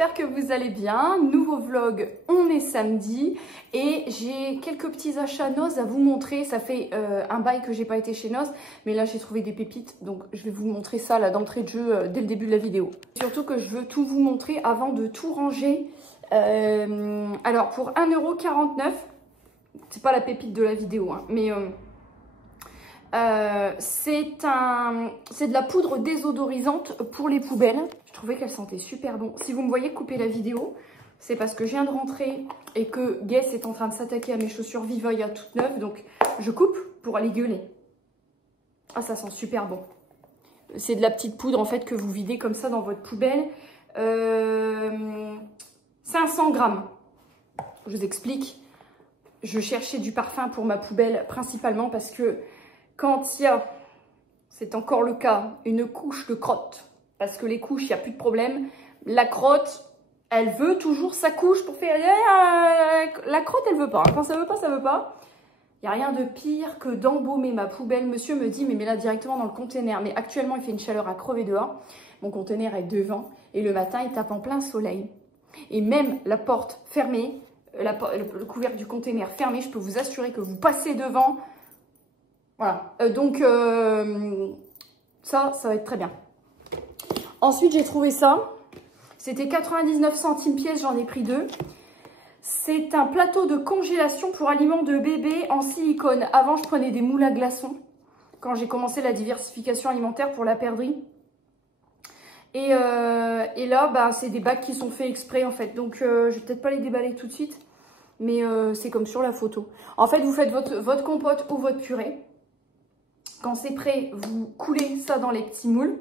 j'espère que vous allez bien. Nouveau vlog, on est samedi et j'ai quelques petits achats Noz à vous montrer. Ça fait un bail que j'ai pas été chez Noz, mais là j'ai trouvé des pépites, donc je vais vous montrer ça là d'entrée de jeu dès le début de la vidéo. Surtout que je veux tout vous montrer avant de tout ranger. Alors pour 1,49 €, c'est pas la pépite de la vidéo, hein, mais c'est de la poudre désodorisante pour les poubelles. Je trouvais qu'elle sentait super bon. Si vous me voyez couper la vidéo, c'est parce que je viens de rentrer et que Guess est en train de s'attaquer à mes chaussures Vivoya toutes neuves. Donc je coupe pour aller gueuler. Ah, ça sent super bon. C'est de la petite poudre en fait que vous videz comme ça dans votre poubelle. 500 grammes. Je vous explique. Je cherchais du parfum pour ma poubelle principalement parce que quand il y a, c'est encore le cas, une couche de crotte, parce que les couches, il n'y a plus de problème, la crotte, elle veut toujours sa couche pour faire... La crotte, elle veut pas. Quand ça veut pas, ça veut pas. Il n'y a rien de pire que d'embaumer ma poubelle. Monsieur me dit, mais mets-la directement dans le conteneur. Mais actuellement, il fait une chaleur à crever dehors. Mon conteneur est devant. Et le matin, il tape en plein soleil. Et même la porte fermée, le couvercle du conteneur fermé, je peux vous assurer que vous passez devant... Voilà, ça va être très bien. Ensuite, j'ai trouvé ça. C'était 99 centimes pièce, j'en ai pris 2. C'est un plateau de congélation pour aliments de bébé en silicone. Avant, je prenais des moules à glaçons quand j'ai commencé la diversification alimentaire pour la perdrix. Et là, bah, c'est des bacs qui sont faits exprès en fait. Donc, je vais peut-être pas les déballer tout de suite. Mais c'est comme sur la photo. En fait, vous faites votre compote ou votre purée. Quand c'est prêt, vous coulez ça dans les petits moules,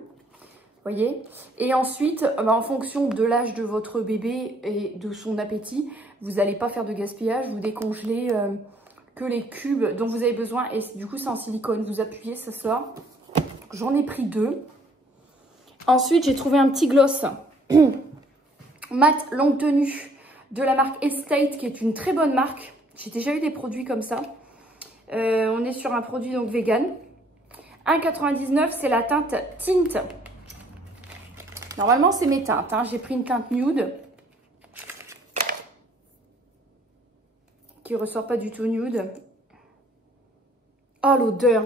voyez. Et ensuite, bah, en fonction de l'âge de votre bébé et de son appétit, vous n'allez pas faire de gaspillage, vous décongelez que les cubes dont vous avez besoin. Et du coup, c'est en silicone, vous appuyez, ça sort. J'en ai pris 2. Ensuite, j'ai trouvé un petit gloss mat longue tenue de la marque Estate, qui est une très bonne marque. J'ai déjà eu des produits comme ça. On est sur un produit donc vegan. 1,99 €, c'est la teinte Tint. Normalement, c'est mes teintes. Hein. J'ai pris une teinte nude. Qui ressort pas du tout nude. Oh, l'odeur.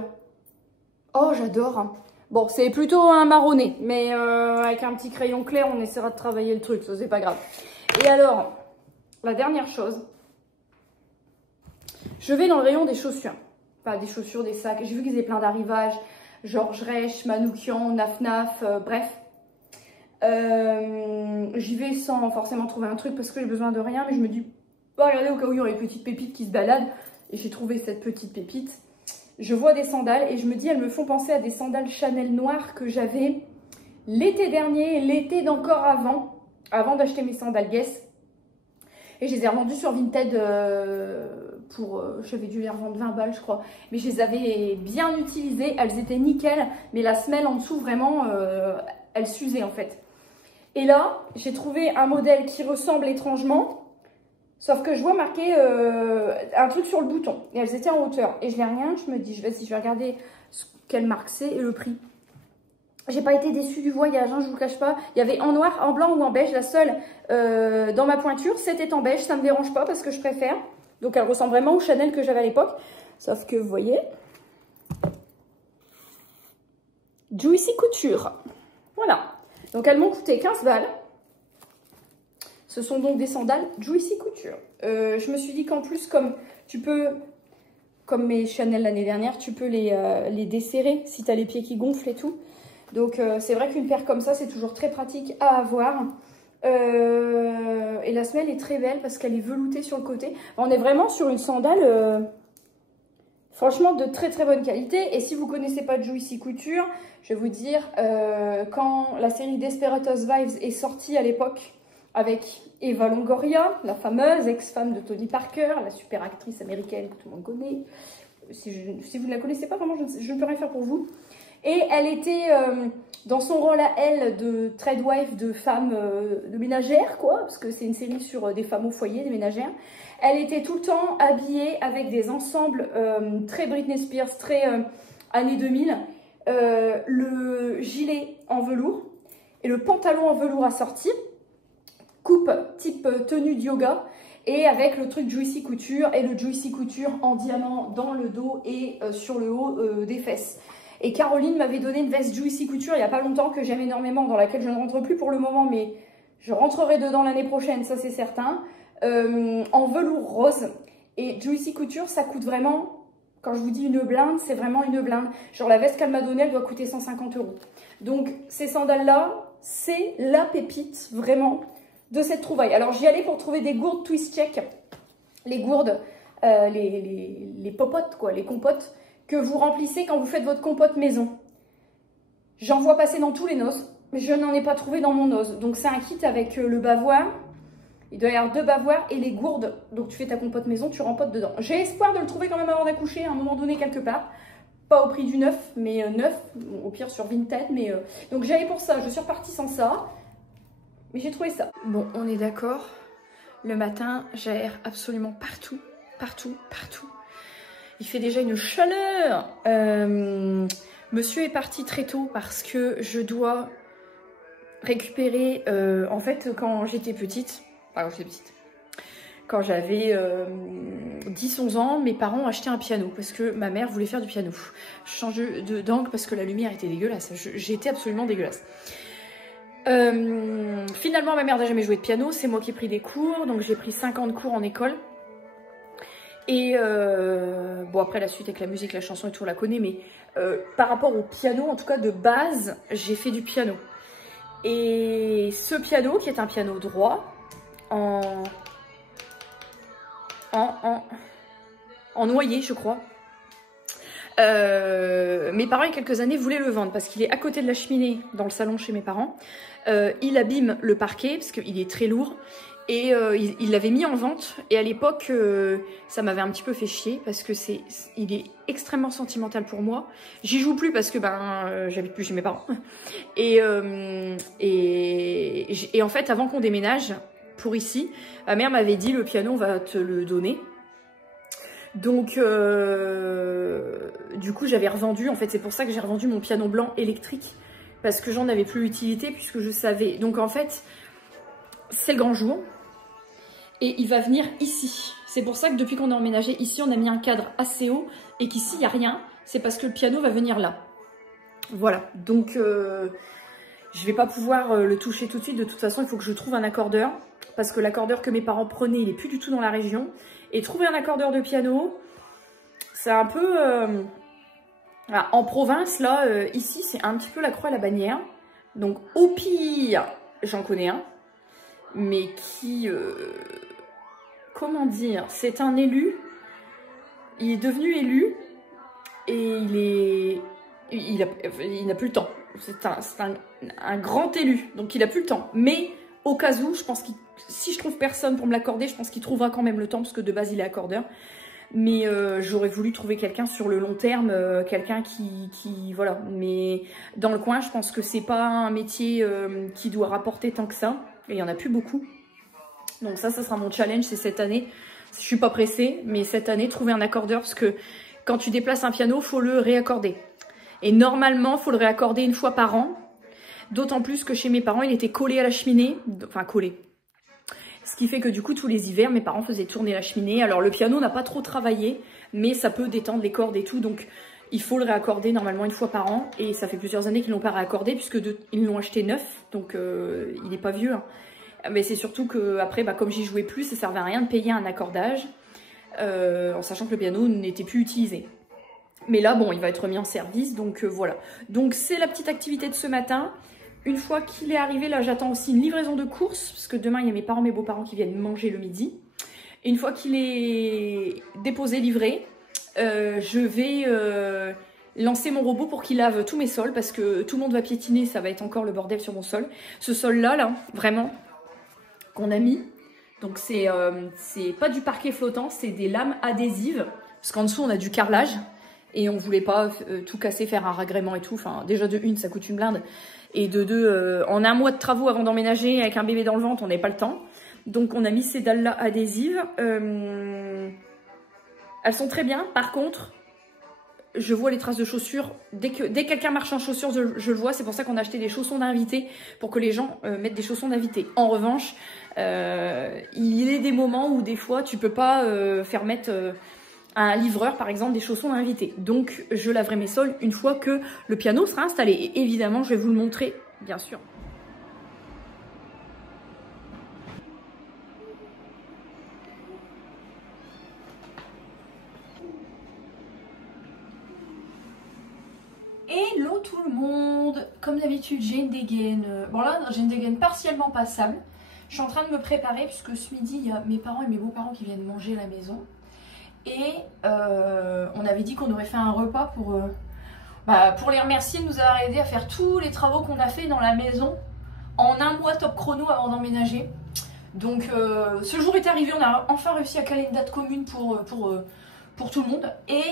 Oh, j'adore. Bon, c'est plutôt un marronné. Mais avec un petit crayon clair, on essaiera de travailler le truc. Ça, c'est pas grave. Et alors, la dernière chose. Je vais dans le rayon des chaussures. Pas des chaussures, des sacs. J'ai vu qu'ils avaient plein d'arrivages. Georges Reich, Manoukian, Naf Naf, bref. J'y vais sans forcément trouver un truc parce que j'ai besoin de rien. Mais je me dis, oh, regardez, au cas où il y aurait une petite pépite qui se balade. Et j'ai trouvé cette petite pépite. Je vois des sandales et je me dis, elles me font penser à des sandales Chanel noires que j'avais l'été dernier et l'été d'encore avant d'acheter mes sandales Guess. Et je les ai revendues sur Vinted j'avais dû les revendre 20 balles je crois. Mais je les avais bien utilisées, elles étaient nickel. Mais la semelle en dessous vraiment, elle s'usait en fait. Et là, j'ai trouvé un modèle qui ressemble étrangement. Sauf que je vois marqué un truc sur le bouton. Et elles étaient en hauteur. Et je n'ai rien, je me dis, je vais regarder quelle marque c'est et le prix. J'ai pas été déçue du voyage, hein, je vous cache pas. Il y avait en noir, en blanc ou en beige. La seule dans ma pointure, c'était en beige. Ça me dérange pas parce que je préfère. Donc elle ressemble vraiment au Chanel que j'avais à l'époque. Sauf que vous voyez. Juicy Couture. Voilà. Donc elles m'ont coûté 15 balles. Ce sont donc des sandales Juicy Couture. Je me suis dit qu'en plus, comme tu peux... Comme mes Chanel l'année dernière, tu peux les desserrer si tu as les pieds qui gonflent et tout. Donc c'est vrai qu'une paire comme ça, c'est toujours très pratique à avoir. Et la semelle est très belle parce qu'elle est veloutée sur le côté. On est vraiment sur une sandale franchement de très très bonne qualité. Et si vous ne connaissez pas Juicy Couture, je vais vous dire, quand la série Desperate Vibes est sortie à l'époque avec Eva Longoria, la fameuse ex-femme de Tony Parker, la super actrice américaine que tout le monde connaît. Si vous ne la connaissez pas, vraiment, je ne peux rien faire pour vous. Et elle était dans son rôle à elle de trade-wife, de femme de ménagère, quoi, parce que c'est une série sur des femmes au foyer, des ménagères. Elle était tout le temps habillée avec des ensembles très Britney Spears, très années 2000. Le gilet en velours et le pantalon en velours assorti. coupe type tenue de yoga et avec le truc Juicy Couture et le Juicy Couture en diamant dans le dos et sur le haut des fesses. Et Caroline m'avait donné une veste Juicy Couture il n'y a pas longtemps que j'aime énormément, dans laquelle je ne rentre plus pour le moment, mais je rentrerai dedans l'année prochaine, ça c'est certain, en velours rose. Et Juicy Couture, ça coûte vraiment, quand je vous dis une blinde, c'est vraiment une blinde. Genre la veste qu'elle m'a donnée, elle doit coûter 150 €. Donc ces sandales-là, c'est la pépite vraiment de cette trouvaille. Alors j'y allais pour trouver des gourdes twist check, les gourdes, les popotes quoi, les compotes, que vous remplissez quand vous faites votre compote maison. J'en vois passer dans tous les noz, mais je n'en ai pas trouvé dans mon noz. Donc c'est un kit avec le bavoir, il doit y avoir 2 bavoirs et les gourdes. Donc tu fais ta compote maison, tu rempotes dedans. J'ai espoir de le trouver quand même avant d'accoucher, à un moment donné quelque part. Pas au prix du neuf, mais neuf, au pire sur Vinted. Mais donc j'allais pour ça, je suis repartie sans ça. Mais j'ai trouvé ça. Bon, on est d'accord. Le matin, j'aère absolument partout, partout, partout. Il fait déjà une chaleur. Monsieur est parti très tôt parce que je dois récupérer... en fait, quand j'étais petite... Quand j'avais 10-11 ans, mes parents ont acheté un piano parce que ma mère voulait faire du piano. Je change d'angle parce que la lumière était dégueulasse. J'étais absolument dégueulasse. Finalement, ma mère n'a jamais joué de piano. C'est moi qui ai pris des cours. Donc j'ai pris 50 cours en école. Et bon, après la suite avec la musique, la chanson et tout, on la connaît. Mais par rapport au piano, en tout cas de base, j'ai fait du piano. Et ce piano, qui est un piano droit, en noyer, je crois. Mes parents, il y a quelques années, voulaient le vendre parce qu'il est à côté de la cheminée dans le salon chez mes parents. Il abîme le parquet parce qu'il est très lourd. Et il l'avait mis en vente. Et à l'époque, ça m'avait un petit peu fait chier parce que il est extrêmement sentimental pour moi. J'y joue plus parce que j'habite plus chez mes parents. Et en fait, avant qu'on déménage pour ici, ma mère m'avait dit le piano, on va te le donner. Donc, du coup, j'avais revendu. En fait, c'est pour ça que j'ai revendu mon piano blanc électrique parce que j'en avais plus l'utilité puisque je savais. Donc, en fait, c'est le grand jour et il va venir ici. C'est pour ça que depuis qu'on a emménagé ici, on a mis un cadre assez haut et qu'ici, il n'y a rien. C'est parce que le piano va venir là. Voilà. Donc, je vais pas pouvoir le toucher tout de suite. De toute façon, il faut que je trouve un accordeur parce que l'accordeur que mes parents prenaient, il est plus du tout dans la région. Et trouver un accordeur de piano, c'est un peu... en province, là, ici, c'est un petit peu la croix et la bannière. Donc, au pire, j'en connais un. Mais qui... comment dire? C'est un élu. Il est devenu élu. Et il n'a plus le temps. C'est un grand élu. Donc, il n'a plus le temps. Mais... au cas où, je pense que si je trouve personne pour me l'accorder, je pense qu'il trouvera quand même le temps parce que de base il est accordeur. Mais j'aurais voulu trouver quelqu'un sur le long terme, quelqu'un qui voilà. Mais dans le coin, je pense que c'est pas un métier qui doit rapporter tant que ça. Et il y en a plus beaucoup. Donc ça sera mon challenge, c'est cette année. Je suis pas pressée, mais cette année trouver un accordeur parce que quand tu déplaces un piano, faut le réaccorder. Et normalement, faut le réaccorder une fois par an. D'autant plus que chez mes parents, il était collé à la cheminée. Enfin, collé. Ce qui fait que du coup, tous les hivers, mes parents faisaient tourner la cheminée. Alors, le piano n'a pas trop travaillé, mais ça peut détendre les cordes et tout. Donc, il faut le réaccorder normalement une fois par an. Et ça fait plusieurs années qu'ils ne l'ont pas réaccordé, puisque ils l'ont acheté neuf. Donc, il n'est pas vieux. Hein. Mais c'est surtout que après, comme j'y jouais plus, ça ne servait à rien de payer un accordage. En sachant que le piano n'était plus utilisé. Mais là, bon, il va être mis en service. Donc, voilà. Donc, c'est la petite activité de ce matin. Une fois qu'il est arrivé, là, j'attends aussi une livraison de courses, parce que demain, il y a mes parents, mes beaux-parents qui viennent manger le midi. Et une fois qu'il est déposé, livré, je vais lancer mon robot pour qu'il lave tous mes sols, parce que tout le monde va piétiner, ça va être encore le bordel sur mon sol. Ce sol-là, là, vraiment, qu'on a mis, donc c'est pas du parquet flottant, c'est des lames adhésives, parce qu'en dessous, on a du carrelage, et on voulait pas tout casser, faire un ragrément et tout. Enfin, déjà de une, ça coûte une blinde. Et de deux, en un mois de travaux avant d'emménager avec un bébé dans le ventre, on n'avait pas le temps. Donc on a mis ces dalles-là adhésives. Elles sont très bien. Par contre, je vois les traces de chaussures. Dès que quelqu'un marche en chaussures, je le vois. C'est pour ça qu'on a acheté des chaussons d'invités pour que les gens mettent des chaussons d'invités. En revanche, il est des moments où des fois, tu peux pas faire mettre à un livreur, par exemple, des chaussons d'invités. Donc, je laverai mes sols une fois que le piano sera installé. Et évidemment, je vais vous le montrer, bien sûr. Hello tout le monde. Comme d'habitude, j'ai une dégaine. Bon là, j'ai une dégaine partiellement passable. Je suis en train de me préparer puisque ce midi, il y a mes parents et mes beaux-parents qui viennent manger à la maison. Et on avait dit qu'on aurait fait un repas pour les remercier de nous avoir aidé à faire tous les travaux qu'on a fait dans la maison en un mois top chrono avant d'emménager. Donc ce jour est arrivé, on a enfin réussi à caler une date commune pour tout le monde. Et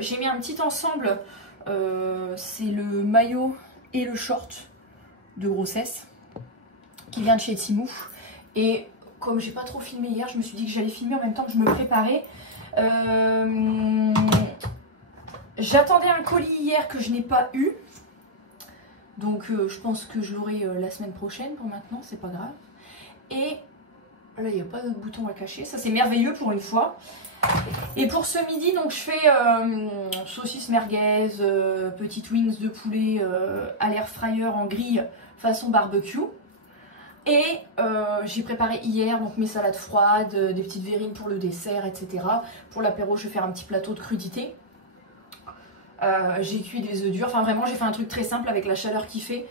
j'ai mis un petit ensemble. C'est le maillot et le short de grossesse qui vient de chez Temu. Et comme j'ai pas trop filmé hier, je me suis dit que j'allais filmer en même temps que je me préparais. J'attendais un colis hier que je n'ai pas eu. Donc je pense que je l'aurai la semaine prochaine. Pour maintenant, c'est pas grave. Et là, il n'y a pas d'autre bouton à cacher. Ça, c'est merveilleux pour une fois. Et pour ce midi, donc je fais saucisse merguez, petites wings de poulet à l'air fryer en grille façon barbecue. Et j'ai préparé hier donc mes salades froides, des petites verrines pour le dessert, etc. Pour l'apéro, je vais faire un petit plateau de crudité. J'ai cuit des œufs durs. Enfin vraiment, j'ai fait un truc très simple avec la chaleur qu'il fait.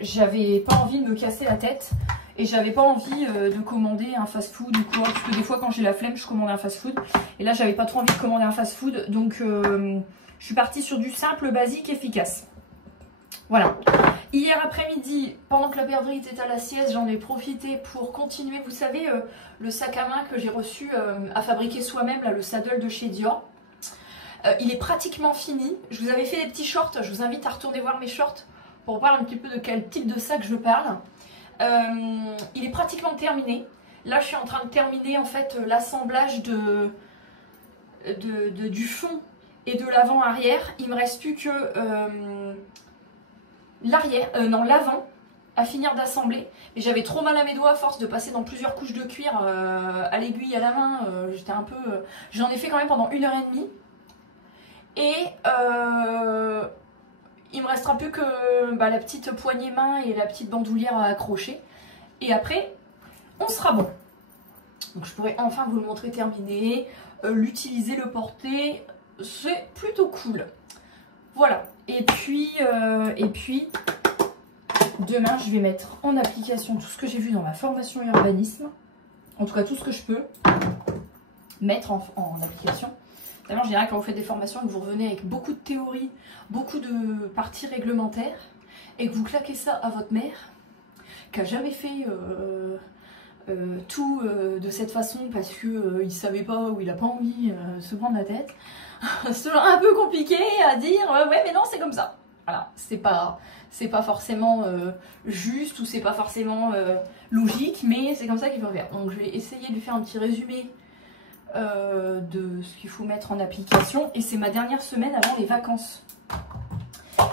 J'avais pas envie de me casser la tête. Et j'avais pas envie de commander un fast-food ou quoi. Parce que des fois quand j'ai la flemme, je commande un fast-food. Et là, j'avais pas trop envie de commander un fast-food. Donc je suis partie sur du simple, basique, efficace. Voilà. Hier après-midi, pendant que la perdrix était à la sieste, j'en ai profité pour continuer. Vous savez, le sac à main que j'ai reçu à fabriquer soi-même, le saddle de chez Dior. Il est pratiquement fini. Je vous avais fait des petits shorts. Je vous invite à retourner voir mes shorts pour voir un petit peu de quel type de sac je parle. Il est pratiquement terminé. Là, je suis en train de terminer en fait l'assemblage du fond et de l'avant-arrière. Il me reste plus que l'avant à finir d'assembler. Mais j'avais trop mal à mes doigts à force de passer dans plusieurs couches de cuir à l'aiguille, à la main. J'étais un peu. J'en ai fait quand même pendant 1h30. Et il me restera plus que la petite poignée main et la petite bandoulière à accrocher. Et après, on sera bon. Donc je pourrais enfin vous le montrer terminé. L'utiliser, le porter, c'est plutôt cool. Voilà. Et puis, demain, je vais mettre en application tout ce que j'ai vu dans ma formation urbanisme. En tout cas, tout ce que je peux mettre en application. En général, quand vous faites des formations et que vous revenez avec beaucoup de théorie, beaucoup de parties réglementaires, et que vous claquez ça à votre mère, qui n'a jamais fait tout de cette façon parce qu'il ne savait pas ou il n'a pas envie de se prendre la tête, c'est un peu compliqué à dire, ouais mais non c'est comme ça. Voilà, c'est pas forcément juste ou c'est pas forcément logique, mais c'est comme ça qu'il faut faire. Donc je vais essayer de lui faire un petit résumé de ce qu'il faut mettre en application. Et c'est ma dernière semaine avant les vacances.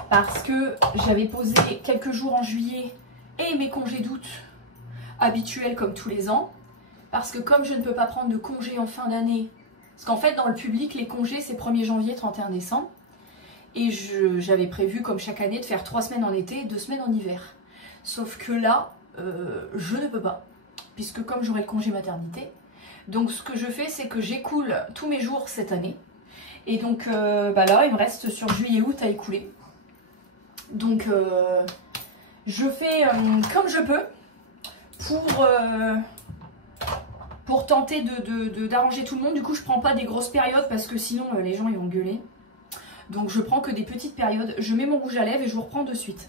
Parce que j'avais posé quelques jours en juillet et mes congés d'août habituels comme tous les ans. Parce que comme je ne peux pas prendre de congés en fin d'année, parce qu'en fait dans le public les congés c'est 1er janvier, 31 décembre. Et j'avais prévu comme chaque année de faire 3 semaines en été et 2 semaines en hiver. Sauf que là, je ne peux pas. Puisque comme j'aurai le congé maternité, donc ce que je fais, c'est que j'écoule tous mes jours cette année. Et donc là, il me reste sur juillet-août à écouler. Donc je fais comme je peux pour tenter d'arranger tout le monde. Du coup, je prends pas des grosses périodes parce que sinon les gens ils vont gueuler. Donc je prends que des petites périodes. Je mets mon rouge à lèvres et je vous reprends de suite.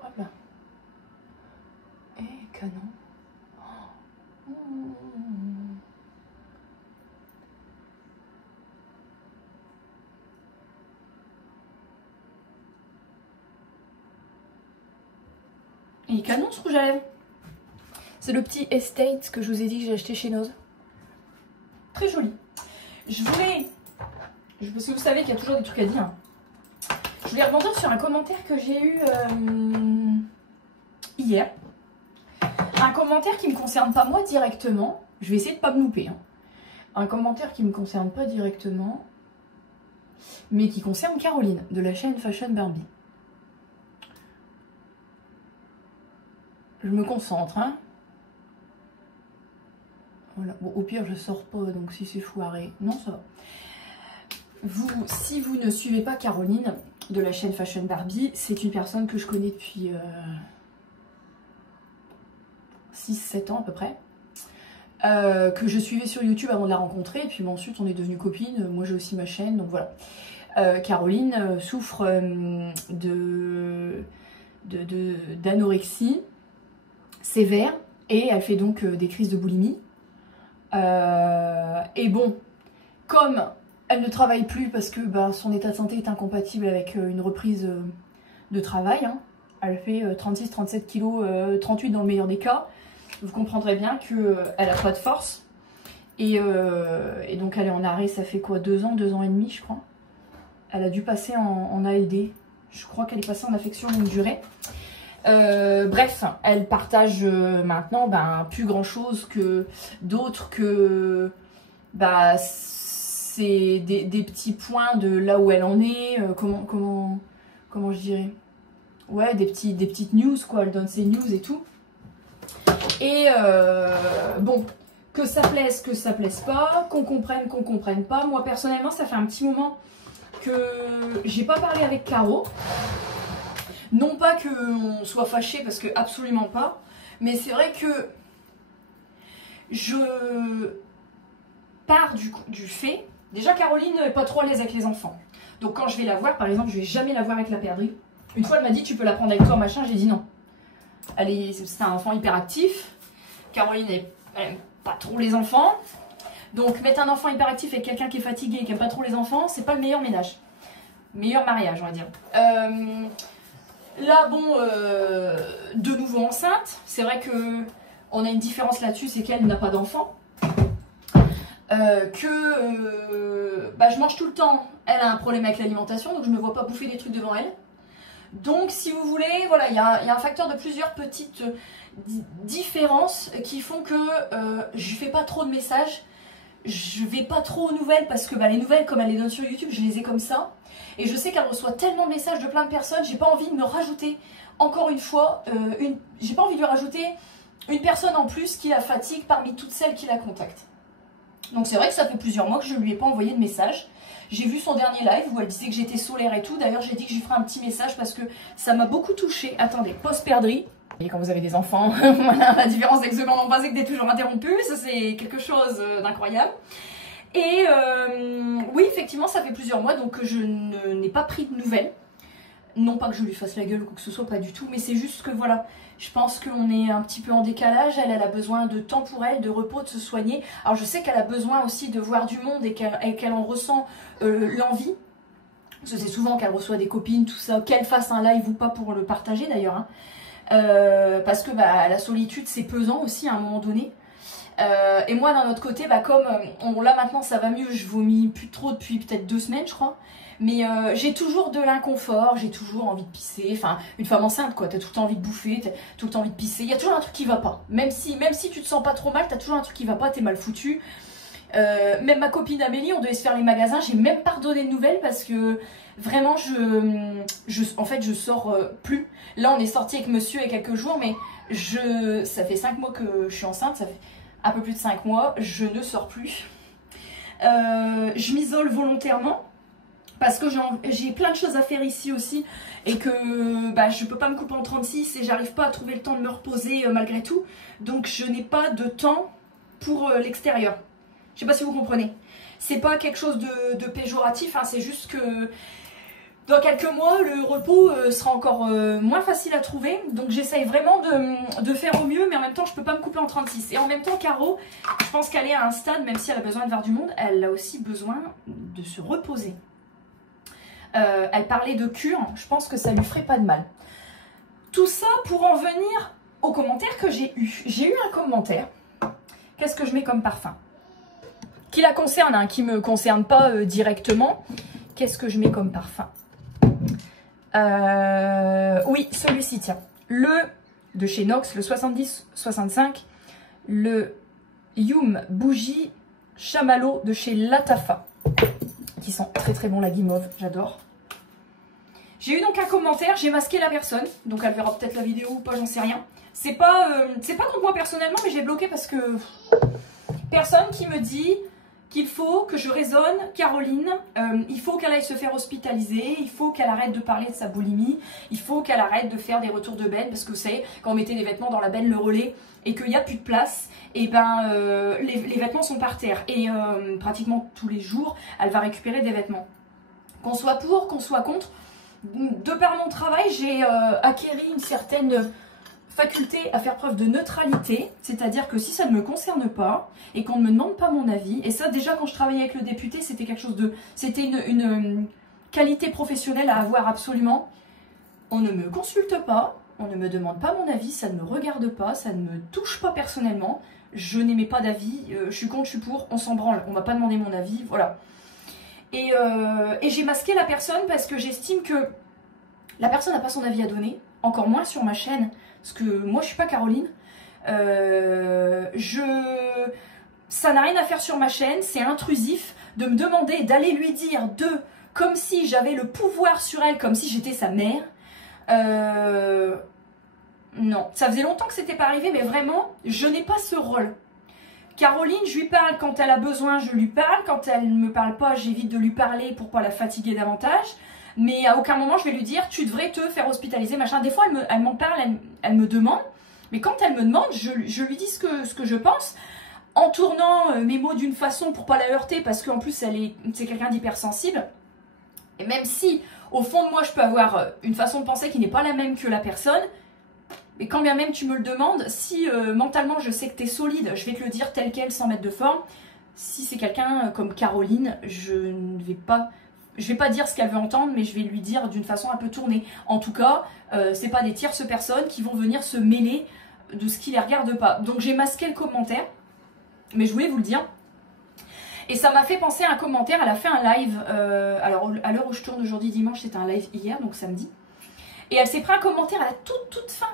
Voilà. Et canon. Il est canon ce rouge à lèvres. C'est le petit Estate que je vous ai dit que j'ai acheté chez Nose. Très joli. Je voulais... Parce que vous savez qu'il y a toujours des trucs à dire. Je voulais rebondir sur un commentaire que j'ai eu hier. Un commentaire qui ne me concerne pas moi directement. Je vais essayer de ne pas me louper. Hein. Un commentaire qui ne me concerne pas directement. Mais qui concerne Caroline, de la chaîne Fashion Barbie. Je me concentre, hein. Voilà. Bon, au pire, je sors pas, donc si c'est foiré, non, ça va. Si vous ne suivez pas Caroline, de la chaîne Fashion Barbie, c'est une personne que je connais depuis 6-7 ans à peu près. Que je suivais sur YouTube avant de la rencontrer, et puis bon, ensuite on est devenues copines. Moi j'ai aussi ma chaîne, donc voilà. Caroline souffre d'anorexie sévère et elle fait donc des crises de boulimie. Et bon, comme elle ne travaille plus parce que son état de santé est incompatible avec une reprise de travail, hein. Elle fait 36-37 kg, 38 dans le meilleur des cas. Vous comprendrez bien qu'elle n'a pas de force. Et donc elle est en arrêt, ça fait quoi, 2 ans, 2 ans et demi je crois. Elle a dû passer en ALD. Je crois qu'elle est passée en affection longue durée. Bref, elle partage maintenant plus grand chose que d'autres que c'est des petits points de là où elle en est, comment je dirais, ouais, des petites news quoi, elle donne ses news et tout. Et bon, que ça plaise pas, qu'on comprenne pas. Moi personnellement, ça fait un petit moment que j'ai pas parlé avec Caro. Non pas qu'on soit fâché, parce que absolument pas, mais c'est vrai que je pars du fait, déjà Caroline n'est pas trop à l'aise avec les enfants. Donc quand je vais la voir, par exemple, je vais jamais la voir avec la perdrix. Une fois elle m'a dit tu peux la prendre avec toi, machin, j'ai dit non. C'est un enfant hyperactif, Caroline elle aime pas trop les enfants. Donc mettre un enfant hyperactif avec quelqu'un qui est fatigué et qui aime pas trop les enfants, c'est pas le meilleur ménage. Meilleur mariage, on va dire. Là, bon, de nouveau enceinte. C'est vrai que on a une différence là-dessus, c'est qu'elle n'a pas d'enfant. Je mange tout le temps. Elle a un problème avec l'alimentation, donc je ne me vois pas bouffer des trucs devant elle. Donc, si vous voulez, voilà, il y a un facteur de plusieurs petites différences qui font que je fais pas trop de messages. Je vais pas trop aux nouvelles parce que les nouvelles, comme elle les donne sur YouTube, je les ai comme ça. Et je sais qu'elle reçoit tellement de messages de plein de personnes, j'ai pas envie de me rajouter, encore une fois, j'ai pas envie de lui rajouter une personne en plus qui la fatigue parmi toutes celles qui la contactent. Donc c'est vrai que ça fait plusieurs mois que je lui ai pas envoyé de message. J'ai vu son dernier live où elle disait que j'étais solaire et tout. D'ailleurs, j'ai dit que je lui ferai un petit message parce que ça m'a beaucoup touchée. Attendez, post-perdrix. Et quand vous avez des enfants, voilà, la différence avec seconde embrasée que t'es toujours interrompu, ça c'est quelque chose d'incroyable. Et oui, effectivement, ça fait plusieurs mois donc que je n'ai pas pris de nouvelles. Non pas que je lui fasse la gueule ou que ce soit, pas du tout, mais c'est juste que voilà, je pense qu'on est un petit peu en décalage. Elle a besoin de temps pour elle, de repos, de se soigner. Alors je sais qu'elle a besoin aussi de voir du monde et qu'elle en ressent l'envie. Parce que c'est souvent qu'elle reçoit des copines, tout ça, qu'elle fasse un live ou pas pour le partager d'ailleurs. Hein. Parce que la solitude c'est pesant aussi à un moment donné. Et moi d'un autre côté, comme là maintenant ça va mieux, je vomis plus trop depuis peut-être 2 semaines je crois. Mais j'ai toujours de l'inconfort, j'ai toujours envie de pisser. Enfin, une femme enceinte quoi, t'as tout le temps envie de bouffer, t'as tout le temps envie de pisser. Il y a toujours un truc qui va pas. Même si tu te sens pas trop mal, t'as toujours un truc qui va pas, t'es mal foutu. Même ma copine Amélie, on devait se faire les magasins, j'ai même pas redonné de nouvelles parce que vraiment en fait je sors plus. Là on est sorti avec monsieur il y a quelques jours, mais ça fait 5 mois que je suis enceinte, ça fait un peu plus de 5 mois, je ne sors plus. Je m'isole volontairement parce que j'ai plein de choses à faire ici aussi et que je peux pas me couper en 36 et j'arrive pas à trouver le temps de me reposer malgré tout. Donc je n'ai pas de temps pour l'extérieur. Je sais pas si vous comprenez. C'est pas quelque chose de péjoratif, hein, c'est juste que dans quelques mois, le repos sera encore moins facile à trouver. Donc j'essaye vraiment de faire au mieux, mais en même temps, je peux pas me couper en 36. Et en même temps, Caro, je pense qu'elle est à un stade, même si elle a besoin de voir du monde, elle a aussi besoin de se reposer. Elle parlait de cure, je pense que ça lui ferait pas de mal. Tout ça pour en venir aux commentaires que j'ai eu. J'ai eu un commentaire. Qu'est-ce que je mets comme parfum? Qui la concerne, hein, qui ne me concerne pas directement. Qu'est-ce que je mets comme parfum? Oui, celui-ci, tiens. Le de chez Nox, le 70-65. Le Youm Bougie Chamallow de chez Latafa. Qui sent très très bon, la guimauve, j'adore. J'ai eu donc un commentaire, j'ai masqué la personne. Donc elle verra peut-être la vidéo ou pas, j'en sais rien. C'est pas contre moi personnellement, mais j'ai bloqué parce que... Personne qui me dit... qu'il faut que je raisonne Caroline, il faut qu'elle aille se faire hospitaliser, il faut qu'elle arrête de parler de sa boulimie, il faut qu'elle arrête de faire des retours de benne, parce que c'est quand on mettait des vêtements dans la benne, le relais, et qu'il n'y a plus de place, et ben les vêtements sont par terre. Et pratiquement tous les jours, elle va récupérer des vêtements. Qu'on soit pour, qu'on soit contre, de par mon travail, j'ai acquéri une certaine... faculté à faire preuve de neutralité, c'est-à-dire que si ça ne me concerne pas et qu'on ne me demande pas mon avis, et ça déjà quand je travaillais avec le député, c'était quelque chose de... c'était une qualité professionnelle à avoir absolument. On ne me consulte pas, on ne me demande pas mon avis, ça ne me regarde pas, ça ne me touche pas personnellement, je n'émets pas d'avis, je suis contre, je suis pour, on s'en branle, on ne va pas demander mon avis, voilà. Et j'ai masqué la personne parce que j'estime que la personne n'a pas son avis à donner, encore moins sur ma chaîne. Parce que moi, je suis pas Caroline. Ça n'a rien à faire sur ma chaîne. C'est intrusif de me demander d'aller lui dire comme si j'avais le pouvoir sur elle, comme si j'étais sa mère. Non, ça faisait longtemps que c'était pas arrivé, mais vraiment, je n'ai pas ce rôle. Caroline, je lui parle quand elle a besoin, je lui parle. Quand elle ne me parle pas, j'évite de lui parler pour pas la fatiguer davantage. Mais à aucun moment je vais lui dire tu devrais te faire hospitaliser, machin. Des fois elle m'en parle, elle me demande. Mais quand elle me demande, je lui dis ce que je pense, en tournant mes mots d'une façon pour pas la heurter, parce qu'en plus c'est quelqu'un d'hypersensible. Et même si au fond de moi je peux avoir une façon de penser qui n'est pas la même que la personne, mais quand bien même tu me le demandes, si mentalement je sais que tu es solide, je vais te le dire tel quel sans mettre de forme. Si c'est quelqu'un comme Caroline, je ne vais pas... Je vais pas dire ce qu'elle veut entendre, mais je vais lui dire d'une façon un peu tournée. En tout cas, c'est pas des tierces personnes qui vont venir se mêler de ce qui les regarde pas. Donc j'ai masqué le commentaire, mais je voulais vous le dire. Et ça m'a fait penser à un commentaire, elle a fait un live, alors à l'heure où je tourne aujourd'hui dimanche, c'était un live hier, donc samedi. Et elle s'est pris un commentaire à la toute fin.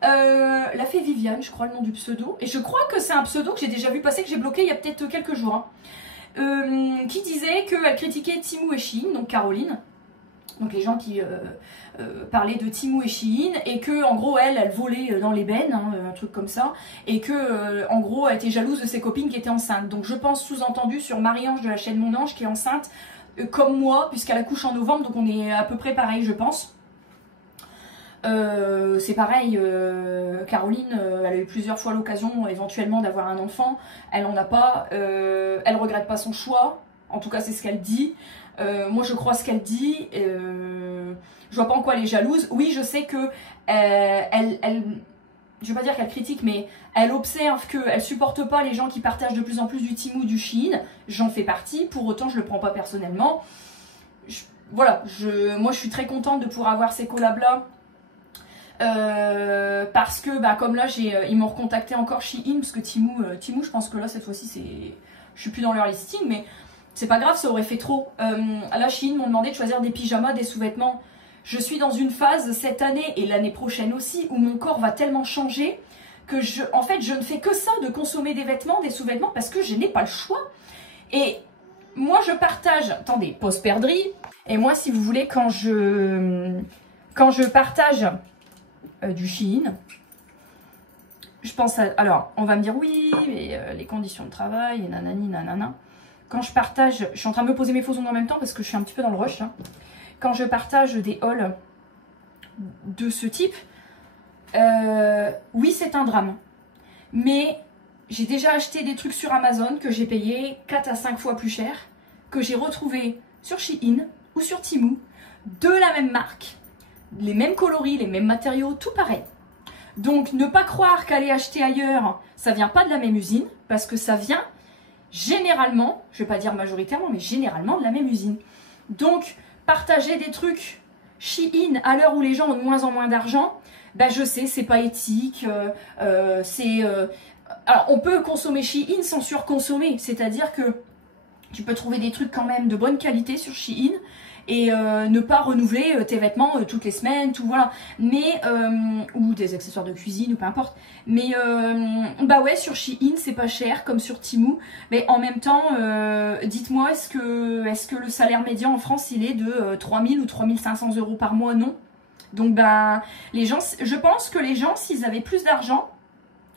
Elle a fait Viviane, je crois le nom du pseudo. Et je crois que c'est un pseudo que j'ai déjà vu passer, que j'ai bloqué il y a peut-être quelques jours. Hein. Qui disait qu'elle critiquait Temu et Shein, donc Caroline, donc les gens qui parlaient de Temu et Shein, et que en gros elle volait dans les bennes, hein, un truc comme ça, et que en gros elle était jalouse de ses copines qui étaient enceintes. Donc je pense sous-entendu sur Marie-Ange de la chaîne Mon Ange qui est enceinte comme moi, puisqu'elle accouche en novembre, donc on est à peu près pareil je pense. C'est pareil, Caroline, elle a eu plusieurs fois l'occasion éventuellement d'avoir un enfant, elle en a pas, elle regrette pas son choix, en tout cas c'est ce qu'elle dit, moi je crois ce qu'elle dit, je vois pas en quoi elle est jalouse. Oui, je sais que je vais pas dire qu'elle critique, mais elle observe qu'elle supporte pas les gens qui partagent de plus en plus du Temu, du Shein, j'en fais partie, pour autant je le prends pas personnellement. Voilà, moi je suis très contente de pouvoir avoir ces collabs là. Parce que bah, comme là ils m'ont recontacté encore Shein, parce que Temu je pense que là cette fois-ci je suis plus dans leur listing, mais c'est pas grave, ça aurait fait trop. Là Shein m'ont demandé de choisir des pyjamas, des sous-vêtements. Je suis dans une phase cette année et l'année prochaine aussi où mon corps va tellement changer que en fait je ne fais que ça, de consommer des vêtements, des sous-vêtements, parce que je n'ai pas le choix. Et moi je partage, attendez, pause perdrix, et moi si vous voulez quand je partage du Shein, je pense à... Alors, on va me dire, oui, mais les conditions de travail, et nanani, nanana. Quand je partage... Je suis en train de me poser mes faux ongles en même temps parce que je suis un petit peu dans le rush. Hein. Quand je partage des hauls de ce type, oui, c'est un drame. Mais j'ai déjà acheté des trucs sur Amazon que j'ai payé 4 à 5 fois plus cher, que j'ai retrouvé sur Shein ou sur Temu, de la même marque, les mêmes coloris, les mêmes matériaux, tout pareil. Donc ne pas croire qu'aller acheter ailleurs, ça vient pas de la même usine, parce que ça vient généralement, je vais pas dire majoritairement, mais généralement de la même usine. Donc partager des trucs Shein à l'heure où les gens ont de moins en moins d'argent, Ben je sais, c'est pas éthique, alors on peut consommer Shein sans surconsommer, c'est-à-dire que tu peux trouver des trucs quand même de bonne qualité sur Shein et ne pas renouveler tes vêtements toutes les semaines, tout voilà. Mais ou des accessoires de cuisine ou peu importe. Mais bah ouais, sur Shein c'est pas cher comme sur Temu. Mais en même temps, dites-moi, est-ce que le salaire médian en France il est de 3000 ou 3500 € par mois? Non. Donc ben les gens, je pense que les gens s'ils avaient plus d'argent,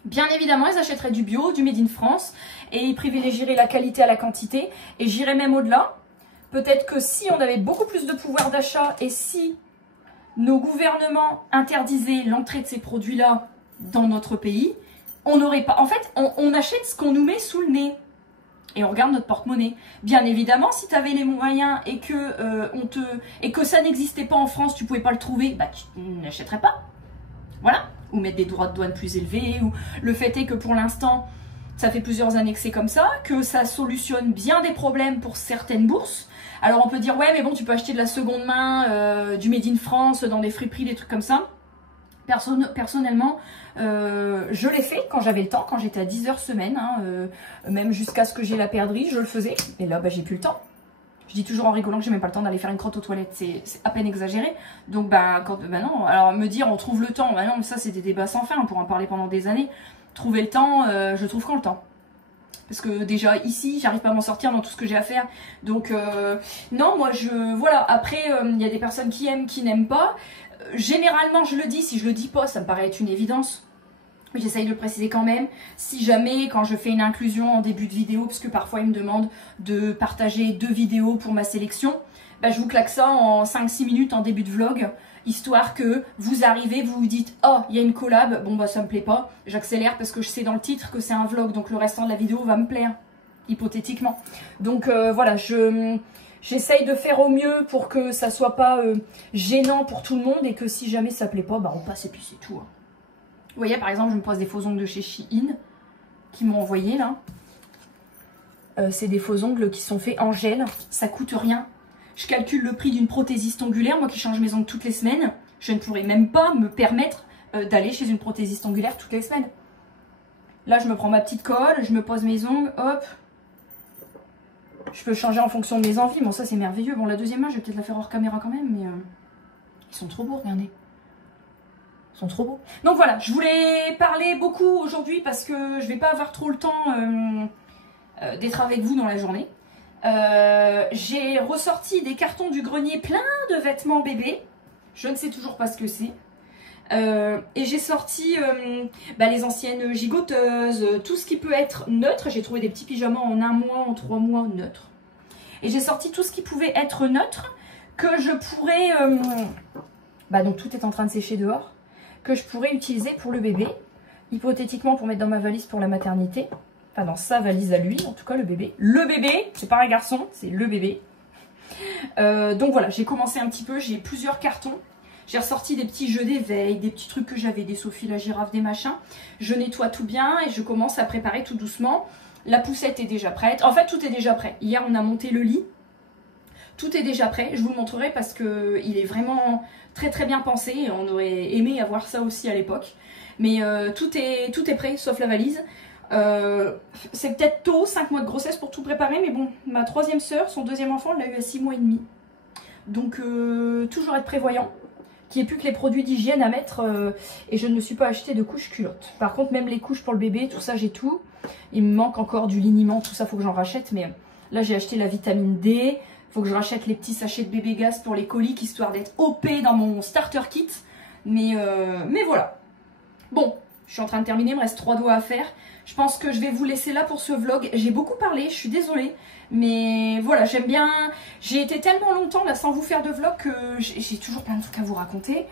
bien évidemment, ils achèteraient du bio, du Made in France, et ils privilégieraient la qualité à la quantité. Et j'irais même au-delà. Peut-être que si on avait beaucoup plus de pouvoir d'achat et si nos gouvernements interdisaient l'entrée de ces produits-là dans notre pays, on n'aurait pas... En fait, on achète ce qu'on nous met sous le nez. Et on regarde notre porte-monnaie. Bien évidemment, si tu avais les moyens et que ça n'existait pas en France, tu pouvais pas le trouver, bah tu n'achèterais pas. Voilà. Ou mettre des droits de douane plus élevés. Ou le fait est que pour l'instant, ça fait plusieurs années que c'est comme ça, que ça solutionne bien des problèmes pour certaines bourses. Alors on peut dire, ouais, mais bon, tu peux acheter de la seconde main, du Made in France, dans des friperies, des trucs comme ça. Personnellement, je l'ai fait quand j'avais le temps, quand j'étais à 10 heures semaine, hein, même jusqu'à ce que j'ai la perdrix, je le faisais. Et là, bah, j'ai plus le temps. Je dis toujours en rigolant que j'ai même pas le temps d'aller faire une crotte aux toilettes, c'est à peine exagéré. Donc bah non, alors me dire on trouve le temps, bah non, mais ça c'est des débats sans fin, on pourra en parler pendant des années. Trouver le temps, je trouve quand le temps. Parce que déjà ici, j'arrive pas à m'en sortir dans tout ce que j'ai à faire. Donc non, moi voilà, après il y a des personnes qui aiment, qui n'aiment pas. Généralement je le dis, si je le dis pas, ça me paraît être une évidence. Mais j'essaye de le préciser quand même. Si jamais, quand je fais une inclusion en début de vidéo, parce que parfois ils me demandent de partager 2 vidéos pour ma sélection, bah, je vous claque ça en 5-6 minutes en début de vlog, histoire que vous arrivez, vous vous dites « Oh, il y a une collab, bon bah ça me plaît pas, j'accélère parce que je sais dans le titre que c'est un vlog, donc le restant de la vidéo va me plaire, hypothétiquement. » Donc voilà, j'essaye de faire au mieux pour que ça soit pas gênant pour tout le monde et que si jamais ça plaît pas, bah on passe et puis c'est tout. Hein. Vous voyez, par exemple, je me pose des faux ongles de chez Shein qui m'ont envoyé là. C'est des faux ongles qui sont faits en gel. Ça coûte rien. Je calcule le prix d'une prothésiste ongulaire. Moi qui change mes ongles toutes les semaines, je ne pourrais même pas me permettre d'aller chez une prothésiste ongulaire toutes les semaines. Là, je me prends ma petite colle, je me pose mes ongles, hop. Je peux changer en fonction de mes envies. Bon, ça, c'est merveilleux. Bon, la deuxième main, je vais peut-être la faire hors caméra quand même, mais ils sont trop beaux, regardez. Sont trop beaux. Donc voilà, je voulais parler beaucoup aujourd'hui parce que je vais pas avoir trop le temps d'être avec vous dans la journée. J'ai ressorti des cartons du grenier plein de vêtements bébés. Je ne sais toujours pas ce que c'est. Et j'ai sorti les anciennes gigoteuses, tout ce qui peut être neutre. J'ai trouvé des petits pyjamas en 1 mois, en 3 mois neutres. Et j'ai sorti tout ce qui pouvait être neutre que je pourrais... donc tout est en train de sécher dehors. Que je pourrais utiliser pour le bébé, hypothétiquement pour mettre dans ma valise pour la maternité, enfin dans sa valise à lui, en tout cas le bébé. Le bébé, c'est pas un garçon, c'est le bébé. Donc voilà, j'ai commencé un petit peu, j'ai plusieurs cartons. J'ai ressorti des petits jeux d'éveil, des petits trucs que j'avais, des Sophie la girafe, des machins. Je nettoie tout bien et je commence à préparer tout doucement. La poussette est déjà prête, en fait tout est déjà prêt. Hier on a monté le lit. Tout est déjà prêt, je vous le montrerai parce qu'il est vraiment très très bien pensé. On aurait aimé avoir ça aussi à l'époque. Mais tout est prêt, sauf la valise. C'est peut-être tôt, 5 mois de grossesse pour tout préparer. Mais bon, ma 3e sœur, son 2e enfant, elle l'a eu à 6 mois et demi. Donc toujours être prévoyant. Qu'il n'y ait plus que les produits d'hygiène à mettre. Et je ne me suis pas acheté de couches culottes. Par contre, même les couches pour le bébé, tout ça, j'ai tout. Il me manque encore du liniment, tout ça, faut que j'en rachète. Mais là, j'ai acheté la vitamine D. Faut que je rachète les petits sachets de bébé gaz pour les coliques, histoire d'être OP dans mon starter kit. Mais voilà. Bon, je suis en train de terminer, il me reste 3 doigts à faire. Je pense que je vais vous laisser là pour ce vlog. J'ai beaucoup parlé, je suis désolée. Mais voilà, j'aime bien... J'ai été tellement longtemps là sans vous faire de vlog que j'ai toujours plein de trucs à vous raconter.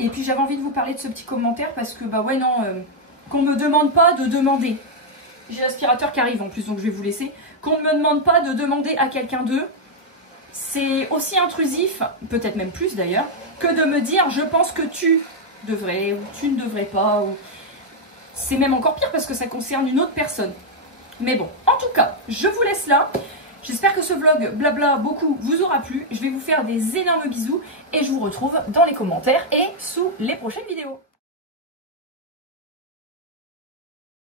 Et puis j'avais envie de vous parler de ce petit commentaire parce que qu'on me demande pas de demander. J'ai l'aspirateur qui arrive en plus, donc je vais vous laisser. Qu'on ne me demande pas de demander à quelqu'un d'eux. C'est aussi intrusif, peut-être même plus d'ailleurs, que de me dire je pense que tu devrais ou tu ne devrais pas. Ou... C'est même encore pire parce que ça concerne une autre personne. Mais bon, en tout cas, je vous laisse là. J'espère que ce vlog blabla beaucoup vous aura plu. Je vais vous faire des énormes bisous et je vous retrouve dans les commentaires et sous les prochaines vidéos.